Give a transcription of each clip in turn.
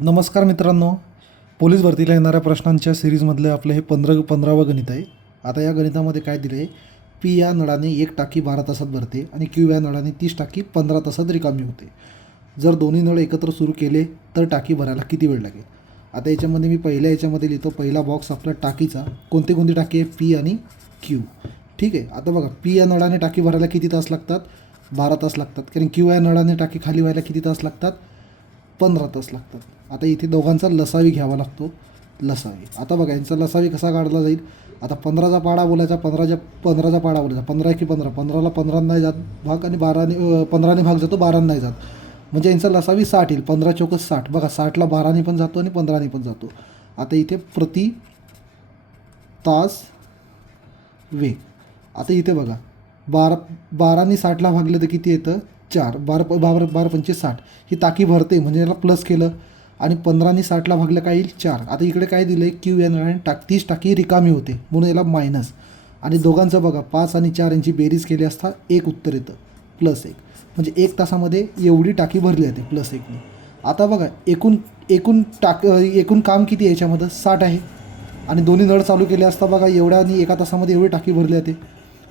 नमस्कार मित्रांनो, पोलीस भरतीला येणाऱ्या प्रश्नांच्या सिरीजमधले आपलं हे 15वं गणित आहे. आता या गणितामध्ये काय दिलं आहे, पी या नळाने 1 टाकी 12 तासात भरते आणि क्यू या नळाने 30 टाकी 15 तासात रिकामी होते. जर दोन्ही नळ एकत्र सुरू केले तर टाकी भरायला किती वेळ लागेल. आता याच्यामध्ये मी पहिल्या याच्यामध्ये लिहितो, पहिला बॉक्स आपला टाकीचा, कोणती कोणती टाकी आहे, पी आणि क्यू. ठीक आहे. आता बघा, पी या नळाने टाकी भरायला किती तास लागतात, 12 तास लागतात. कारण क्यू या नळाने टाकी खाली व्हायला किती तास लागतात, 15 तास लागतात. आता इथे दोघांचा लसावी घ्यावा लागतो, लसावी. आता बघा, यांचा लसावी कसा काढला जाईल. आता 15चा पाडा बोलायचा, 15चा पाडा बोलायचा, 15 की 15, 15ला 15 नाही जात भाग आणि 15ने भाग जातो, 12 नाही जात. म्हणजे यांचा लसावी 60 येईल. 15 चौक 60. बघा, 60ला 12ने पण जातो आणि 15ने पण जातो. आता इथे प्रति तास वेग. आता इथे बघा, 12ने 60ला भागलं तर किती येतं, 4. 12 पंचे 60. ही टाकी भरते म्हणजे याला प्लस केलं आणि 15ने 60ला भागलं काय येईल, 4. आता इकडे काय दिलं आहे, क्यू एन आणि 30 टाकी रिकामी होते म्हणून याला मायनस. आणि दोघांचं बघा, 5 आणि 4 यांची बेरीज केली असता 1 उत्तर येतं, +1. म्हणजे 1 तासामध्ये एवढी टाकी भरली जाते +1ने. आता बघा, एकूण काम किती आहे याच्यामध्ये, 60 आहे. आणि दोन्ही नळ चालू केले असता बघा, एवढ्या आणि 1 तासामध्ये एवढी टाकी भरली जाते.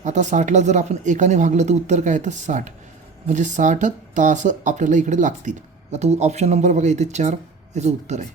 आता 60ला जर आपण 1ने भागलं तर उत्तर काय येतं, 60. म्हणजे 60 तास आपल्याला इकडे लागतील. आता ऑप्शन नंबर बघा, इथे 4 याचं उत्तर आहे.